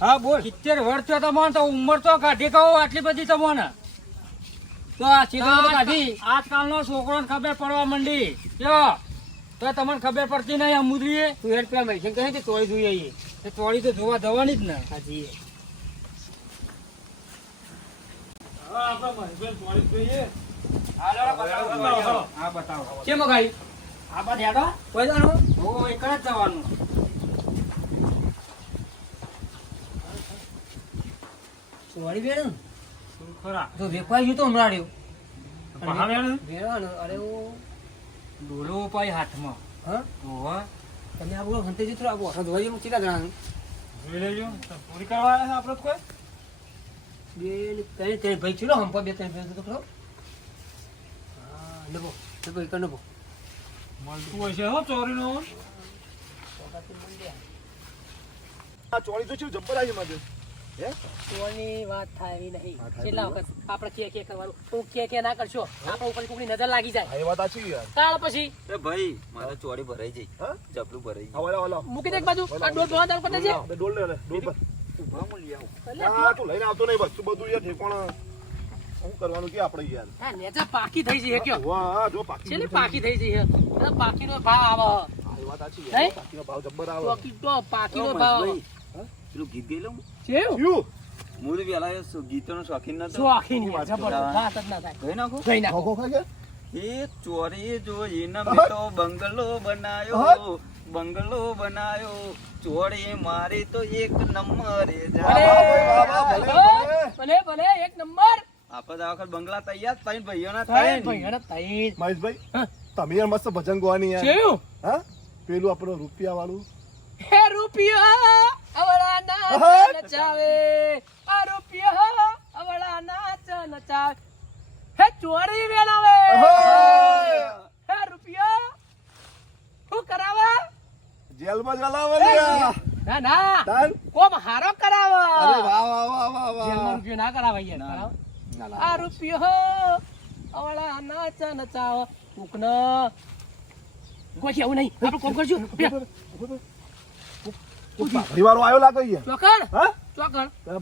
હા બોલ. સિત્તેર વર્ષ થયો તમને તો ઉંમર તો કાઢી કહો આટલી બધી તમને તો આ સિત્તેર તો કાઢી. આજકાલનો છોકરોને ખબર પડવા માંડી. જો તો તમને ખબર પડતી નહીં આ મુદરીએ તું હેડ પેલા મહેશને કહે કે ચોળી જોઈ આવીએ. તે ચોળી તો જોવા જવાની જ ને. હાજી હા બતાવો. કેમ ગાઈ આ બાદ હેડો. કોઈ જાણો હો એક જ જવાનું. ચોળી બેન ખરા? તો વેપાઈ ગયું તો હમણાં? વેરવાનું અરે ઓ. ડોલો પાય હાથમાં. હા? ઓહો તમે આ બોલો હંતે જીત્રો આ બોલો. ધોઈ મૂકી જણાનું જોઈ લેજો. તો પૂરી કરવા આવ્યા છે આપણે કોઈ? બે ને ત્રણ ત્રણ ભાઈ ચલો હંપા બે ત્રણ ભાઈ તો ખરો. હા નબો નબો એક નબો મળતું હોય છે હો ચોરીનો આ ચોળી તો શું જબ્બર આવી મારે વાત થાય નહીં. કેટલા વખત આપણે કે કે કરવાનું તું કે કે ના કરશો. આપણા ઉપર કોઈની નજર લાગી જાય. એ વાત સાચી યાર. તાળ પછી? એ ભાઈ મારે ચોરી ભરાઈ જઈ જપલું ભરાઈ આ વાલા વાલા મૂકી દે એક બાજુ. આ ડોલ ધોવા ચાલુ કરી દેજે ડોલ લે લે ડોલ પર. ગઈ ઊભા મળી આવું. હા તું લઈને આવતો નહીં વસ્તુ બધું યાર ઠેકોણ. શું કરવાનું કે આપણે યાર? હા નેચા પાકી થઈ જઈ કે વાહ જો પાકી છેલ્લી પાકી થઈ જઈ હે પાકીનો ભાવ આવે. આ વાત સાચી યાર પાકીનો ભાવ જબ્બર આવે. પાકીનો ભાવ આવે. પેલું ગીત ગઈ લઉં? કેવું મૂળ વેલા ગીતોનો શોખીન નતો. શોખીન જબરદસ્ત જ ના થાય. ગઈ નાખું? ગઈ નાખો. એ ચોરી જોઈને મેં તો બંગલો બનાયો બંગલો બનાયો. ચોરી મારી તો એક નંબર એ ભલે, જા ભલે, ભલે. ભલે. ભલે એક નંબર. આપણે આ વખત બંગલા તૈયાર તૈન ભાઈઓ ના તૈન ભાઈઓ ના તૈન મહેશભાઈ તમે યાર મસ્ત ભજન ગવાની યાર. કેવું હા? પેલું આપણું રૂપિયા વાળું હે રૂપિયા! અવળા નાચ. નચાવે આ રૂપિયા અવળા નાચ નચાવે હે ચોરી વેલાવે હે રૂપિયા શું કરાવે જેલમાં જલાવે ને. ના? કોમ હારો કરાવે અરે વાહ વાહ વાહ વાહ જેલમાં રૂપિયો ના કરાવે યાર ના. કરાવે. ના, ના. આ રૂપિયો અવળા નાચ નચાવે કોકનો કોઈ એવું નહીં આપણે કોમ કરશું આવ્યો લાગે હા?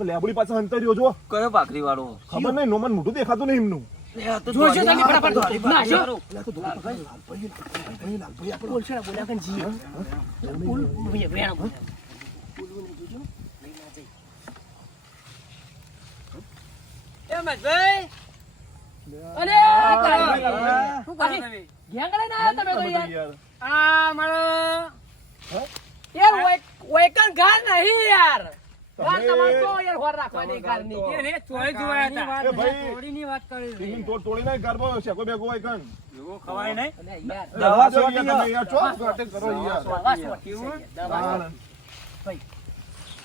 લેબડી પાસે અંતર્યો જો કયો ભાખરી વાળો ખબર નહીં નોમન મોઢું દેખાતું નહીં એમનું. જોજો તમે ફટાફટ. ના જો. ભાઈ લાલભાઈ આપણે બોલ છે બોલ્યા કન જી બોલ ભઈ બોલ અરે શું કરી ગેંગળે ના આવ્યા તમે તો યાર. યાર. આ મારો યાર ઓય- ઓયકણ ઘર નહીં યાર. તમે- તમારે તો યાર હોર રાખવાની ઘરની. એને ચોરી જોયા એ હતા ભાઈ. ચોરીની વાત કરી ટીફિન તોડ તોડી નાખ ઘરમાં શેકો બેકો હોય કન એવો ખવાય નહીં? યાર. દવા યાર તમે યાર છો? ગાટે કરો યાર. દવા સોટી છે યાર, દવા હા. ભાઈ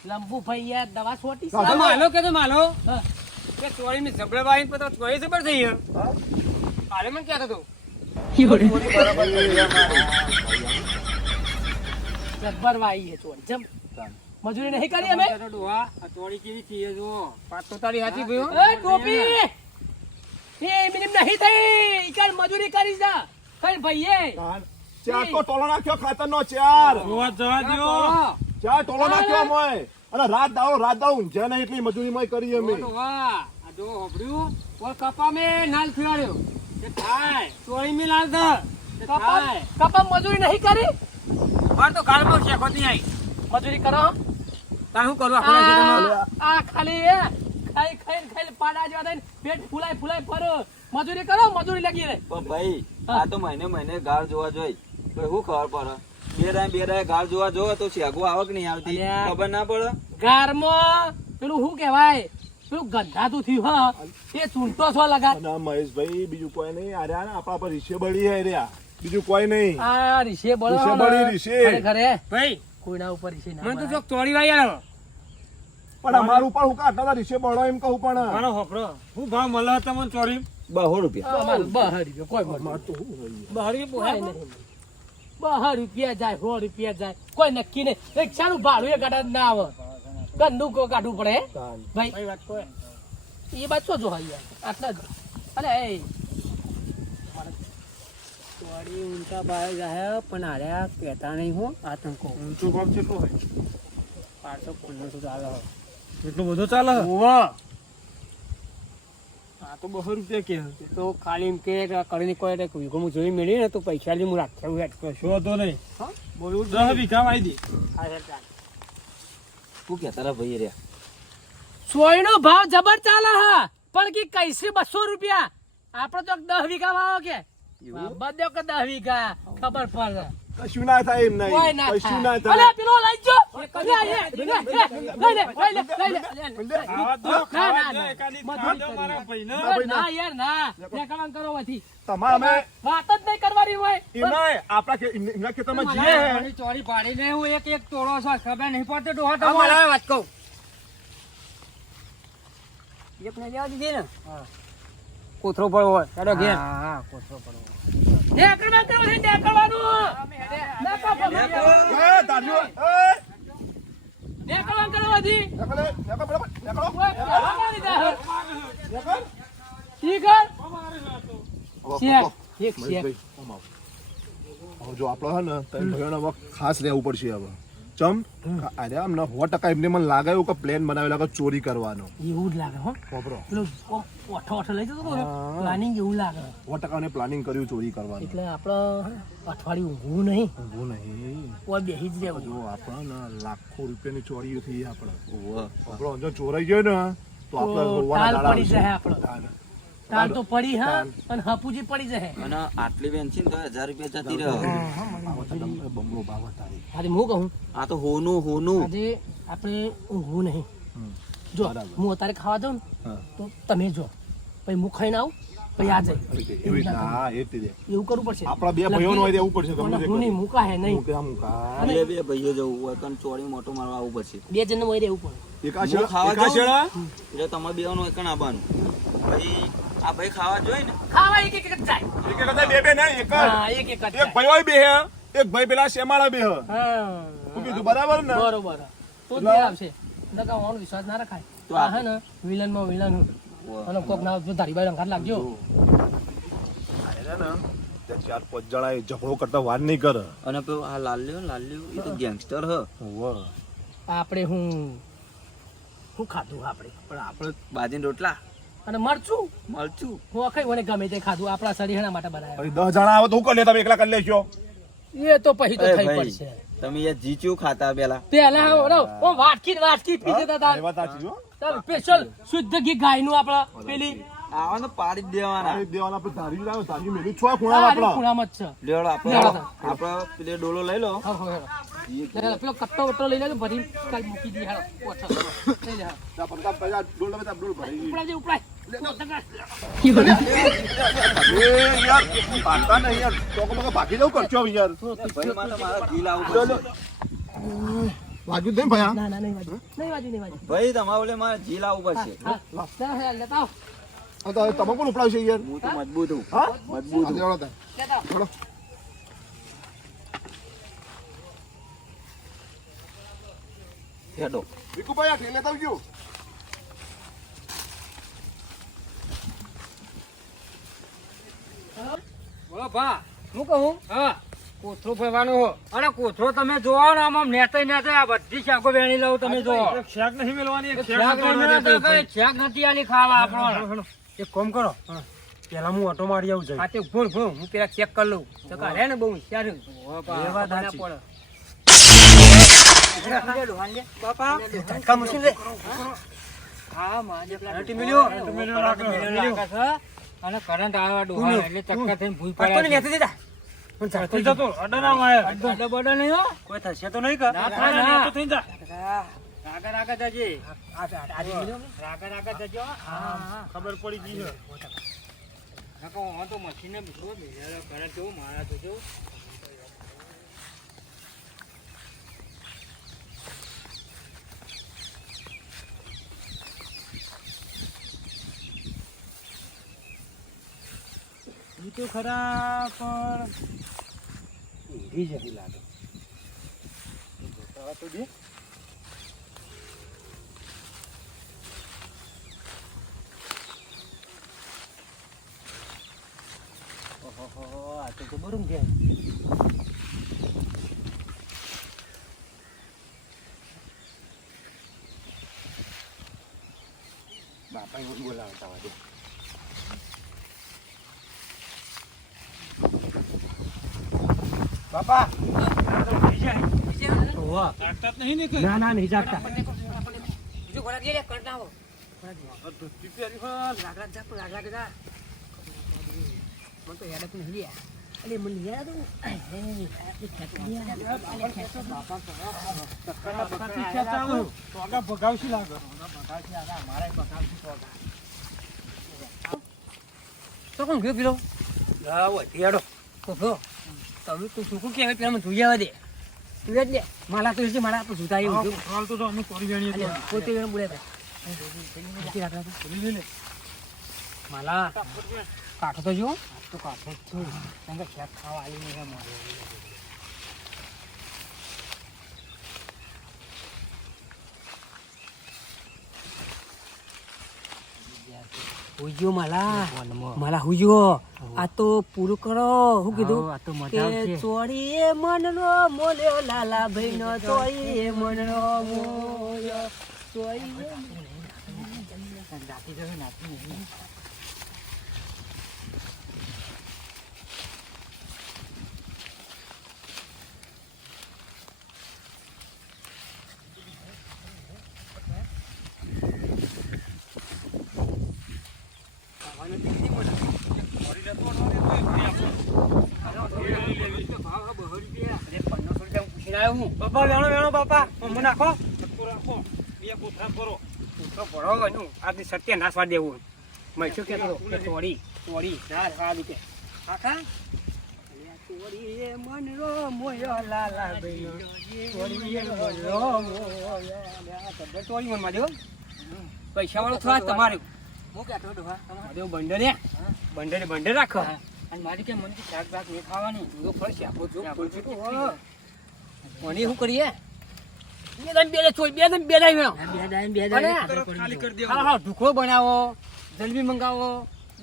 લંબુ ભાઈ યાર દવા સોટી છે માલો કે તો માલો. કે ચોરી ની જબડે વાળી પર તો ચોરી જબર થઈ ગયો? હા? મને કહેતો તો. જબ્બર વાઈ હે ચોરી જમ મજૂરી નહીં કરી અમે? ચોરી કેવી થઈ જો તો તારી હાથી ભયો એ ટોપી! એ મિનિમ નહીં થઈ. ઈકર મજૂરી કરી જા. કઈ ભઈએ? ચાર તો ટોલો નાખ્યો ખાતરનો ચાર. જોવા જવા દો ચાર ટોલો નાખ્યો મોય અને રાત દાડો રાત દાડો ઊંઝા નહીં એટલી મજૂરી મોય કરી અમે. વાહ આ જો હોભળ્યું? ઓલ કપા મે નાલ ફેરવ્યો. કે થાય. ચોરી મે લાલ દે કપા કપા મજૂરી નહીં કરી? માર તો શેકો જ નહીં આવી મજૂરી કરો. તાર શું કરું? આપણે? આ ખાલી એ ખાઈ ખાઈ ખાઈ પાડા જેવા થઈને પેટ ફૂલાય ફૂલાય ફરો. મજૂરી કરો મજૂરી લાગી રહે. પણ ભાઈ આ તો મહિને મહિને ગાળ જોવા જોઈ. તો શું ખબર પડે? બે રાય બે રાય ગાળ જોવા જોવે તો શેગો આવક નહીં આવતી? ખબર ના પડે? ગારમાં પેલું શું કહેવાય? પેલું ગંધાતું થયું હા. એ ચૂંટો છો લગા. ના મહેશભાઈ બીજું કોઈ નહીં. અરે આપણા પર રીશે બળી જાય રહ્યા. બીજું કોઈ નહીં. આ રીશે બોલો રીશે બળી રીશે. ઘરે. ભાઈ કોઈના ઉપર રીશે ના મને તો બળાય. તોડી વાય વાઈ પણ અમારું પણ હું કાઢતા રીશે બળો એમ કહું પણ. મારો હોકરો હું ભાવ મળે તમને ચોરી. બહો રૂપિયા. અમારું બહાર રૂપિયા કોઈ મળે અમાર તો. બહાર કાંઈ નહીં. બહો રૂપિયા. જાય સો રૂપિયા જાય. કોઈ નક્કી નહીં. રિક્ષાનું ભાડું એ ગાડા ના આવે. ગંદુ કો કાઢવું પડે. ભાઈ એ શું જો યાર? આટલા જ. અલે એ ચોરી ઊંચા બાય જાય પણ હાર્યા કહેતા નહીં હું આતંકો ઊંચું કોમ કેટલું હોય પાંચસો પંદરસો ચાલે એટલું બધું ચાલે ઓવા આ તો બસો રૂપિયા કે તો ખાલી એમ કે કરીને કોઈ એક વીઘો હું જોઈ મેળવી ને તો પૈસા લઈ હું રાખ્યા હું હેડ કરશું શું હતો નહીં હા? બોલું દસ વીઘા વાઈ દી હા, હેડ ચાલ. શું કહેતા હતા ભાઈ રહ્યા સોયનો ભાવ જબર ચાલે હા પણ કે કૈસે બસો રૂપિયા આપડે તો દસ વીઘા વાવો કે બધો કે દસ વીઘા ખબર પડે. કશું ના થાય એમ નહીં. કશું ના થાય. અલે પેલો લઈ જો. કોથરો પડવો હોય ઘેર. કોથરો પડવો નેકળવા કરો છે નેકળવાનું નેકળવા કરો. એ, દાદીઓ, એ, નેકળવા કરો વધી નેકળો, નેકળો, બરાબર, નેકળો. નેકળ. શેક. પકડો. એક. હવે જો આપણો હે ને ત્રણ ભાઈઓને હવે ખાસ રહેવું પડશે હવે ચમ? અરે આમ ને સો ટકા એમને મને લાગે એવું કે પ્લેન બનાવેલા કે ચોરી કરવાનો. એવું જ લાગે હો. ખબરો? પેલો ઓઠો ઓઠો લઈ જતો હતો પ્લાનિંગ એવું લાગે. સો ટકા ને પ્લાનિંગ કર્યું ચોરી કરવાનું. એટલે આપણે અઠવાડિયું ઊંઘવું નહીં. ઊભું નહીં. કોઈ બેસી જ રહેવું. જો આપણે લાખો રૂપિયાની ચોરી થઈ આપણે. આપણો જો ચોરાઈ ગયો ને તો આપણે પડી જાય આપણો. તાલ તો પડી હા? અને હપુજી પડી જશે. અને આટલી વેચી ને તો હજાર રૂપિયા જતી રહ્યો આવો બમણો ભાવ તારી આજે હું કહું? આ તો હોનું હોનું. આજે આપણે ઊંઘવું નહીં. જો હું અત્યારે ખાવા જાઉં તો તમે જો. પછી હું ખાઈને આવું પછી આ જાય. એવી એવું કરવું પડશે. આપણા બે ભાઈઓનું હોય રહેવું પડશે હું નહીં મૂકા નહીં. મૂકે આ બે બે ભાઈઓ જવું હોય કણ ચોરી મોટો મારવા આવવું પડશે. બે જણ હોય રહેવું પડે. એટલે તમારે બેવાનું એકણ આવવાનું ભાઈ આ ભાઈ ખાવા જોઈએ ને? ખાવા એક એક જાય. એક એક બે બે નહીં, એક હા એક એક એક ભાઈ હોય બે હે, એક ભાઈ પેલા શેમાળા બે હે. હા. શું કીધું બરાબર ને? બરોબર. તો જ આવશે. નકા ઓનો વિશ્વાસ ના રખાય. તો આ હે ને વિલનમાં વિલન હું. અને કોક ના ધારી બાઈ રંગાર લાગજો. અરે ને, ચાર પાંચ જણા એ ઝઘડો કરતા વાર નહીં કરે. અને પેલો આ લાલ્યો લાલ્યો એ તો ગેંગસ્ટર હ. આપણે હું હું ખાધું આપણે. પણ આપણે બાજીન રોટલા? અને મરચું? મરચું. હું અખાઈ મને ગમે તે ખાધું. આપણા શરીરના માટે બનાવ્યા દસ જણા આવે તો હું કરી તમે એકલા કરી લેશો. એ તો પછી તો થઈ પડશે. તમે યાર જીચું ખાતા પેલા. પેલા ઓ વાટકી વાટકી પી જતા એ હતા વાત સાચી હો. સ્પેશિયલ શુદ્ધ ઘી ગાયનું આપણા પેલી. આવા પાડી દેવાના. દેવાના આપણે ધારી લાવો, ધારી મેલી. છો ખૂણા આપણા. ખૂણામાં જ છે. લેડો આપણે. આપણે પેલે ડોલો લઈ લો. હા, હા, પેલો કટ્ટો વટ્ટો લઈ લેજો ભરી કાલ મૂકી દઈએ હાલો ઓછો લઈ લે હાલો. પડતા પહેલા ડોલ તમે ડોલ ભરાઈ ગઈ. ઉપડાવજે, ઉપડાય. યાર, નહીં યાર. ચોકો બોકો ભાગી જાવ કરશો યાર. ભાઈ મારે મારા ઘી લાવવું પડશે વાગ્યું જ નહીં ભયા? ના ના નહીં વાજુ નહીં વાજુ નહીં વાજુ ભાઈ તમારે ઓલે મારે જીલ આવું પડશે લેતા આવો. તમે કોણ ઉપડાવશે યાર? હું તો મજબૂત હું? હા મજબૂત. લેતા આવો. ચલો. હેડો ભીખુભાઈ આ ઠેલે તો ગયો. બોલો ભા. હું કહું? હા. કોથરો ફરવાનું હો. અરે કોથરો તમે જોવો ને આમ આમ નેતે નેતે આ બધી શાકો વેણી લઉં તમે જોવો. શાક નહીં મેળવાની શાક નથી આલી ખાવા આપણો એક કામ કરો. પેલા હું ઓટો મારી આવું જાય હા તે ભૂણ ભૂણ હું પેલા ચેક કરી લઉં. ચકા રે ને બહુ હોશિયાર છે. પડે. બાપા ધક્કા મૂકીને લે. હા, માજે પેલા ટીમીલ્યો, ટીમીલ્યો રાખો. રાખે છે. અને કરંટ આવ્યા ડોહા એટલે ચક્કર થઈને ભૂઈ પડે વેચી દીધા. પણ ચાલતો જતો અડર ના મારે. છે. બડો નહીં હો. કોઈ થશે તો નહીં કા? ના થાય, ના. તો થઈ જા. રાગા રાગા જજે. આ- આ- આ રીંગણીઓ ને? રાગા રાગા જજો હા. હા ખબર પડી ગઈ છે. નકો હું તો મશીને બીજો કરંટ મારા તો જો તો ખરા પણ ઊંઘી જતી લાગે જોતા તો દે ઓહો, આ તો જબરું છે. બાપા ઓવા. જાગતા જ નહીં ને કઈ ના ના નહીં જાગતા બીજું ખોરાક લઈ લે, કરતા આવો. લાકડા જા, પણ લાકડા કે તો યાદ પણ નહીં યાર. અલે મને યાદ હતું. તો આગળ ભગાવશી લાગે તો કોણ ગયો પેલો તો ગયો. તમે તું શું કહું કહેવાય પેલા મને જોઈ આવવા દે. તું જ દે માલા તો છે મારા આપણે જોતા એવું હાલ તો અમે ચોરી વેણીએ પોતે ગયો બોલે નથી લાકડા તો. લઈ લે. માલા કાઠો તો જો. તો કાઠો છું. કારણ ખેત ખાવા આવી નહીં મારે હુજ્યો માલા. માલા હુજ્યો આ તો પૂરું કરો. હું કીધું કે મન મનનો મોલ્યો લાલા ભાઈનો ચોરીએ મનનો મોલ્યો. ચોરીએ બાપા વેણો વેણો બાપા મને નાખો. રાખો. બે કોથળા કરો આજની સત્ય નાસવા દેવું. મેં શું કહેતો ચોરી ચોરી ના દે કે કાકા મન મનરો મોયો લાલા મોયો મનમાં દેવો પૈસા વાળો થવા તમારે. હું કહેતો હતો મારે બંડરે. બંડરે બંડર રાખો. અને મારી કે મન શાક શાક નહીં ખાવાની જો ફળ આપો જો મને શું કરીએ? બે દાન બે ચોરી બે દાન બે દાન બે દાન બે ખાલી કરી હા હા ઢુકળો બનાવો જલેબી મંગાવો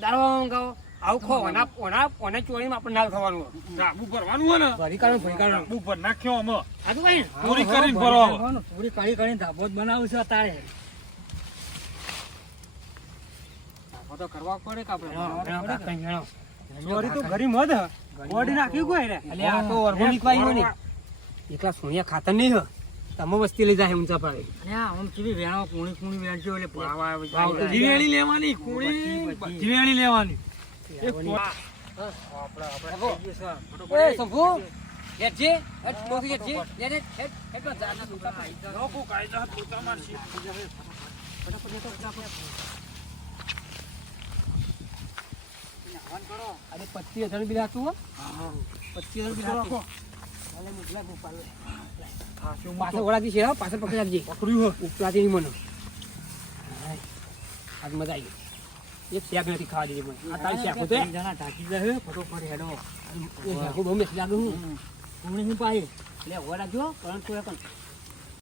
દારવા મંગાવો. આવું ખો ઓના ઓના ઓના ચોરીમાં આપણે ના થવાનું રાબુ ભરવાનું હોય ને? ભરી કાઢો ભરી કાઢો રાબુ ભર નાખ્યો અમે આજુ ભાઈ ચોરી કરીને ભરો. પૂરી ચોરી કાઢી કરીને ધાબો જ બનાવું છે અત્યારે. ધાબો તો કરવા પડે કે આપણે? ચોરી તો ઘરી મધ બોડી નાખી કોઈ રે? અલે આ તો ઓર્ગોનિક વાયુ ને. એકલા સોનિયા ખાતર નહીં હો તમે વસ્તી લઈ જાય ઊંચા પાડે આમ કેવી વેણો પૂણી કુણી વેણજો એટલે ભાવ આવે જીવેણી લેવાની કુણી જીવેણી લેવાની. એ લે લે જા ના સુકા કાયદા પોતા મારશી પચીસ હજાર બિલ હતું પચીસ હજાર બિલ પાછળ ઓળાથી છે પાછળ પકડી રાખજે. પકડ્યું ઉપલાથી નહીં મને. આજ મજા આવી એક શેક નથી ખાવા દીધી મને. આ તારી શેક હતો ઢાંકી દે ફટોફટ હેડો. એ શેકો બહુ મેસ લાગે હું. હું પાય એટલે રાખજો પરંતુ એ પણ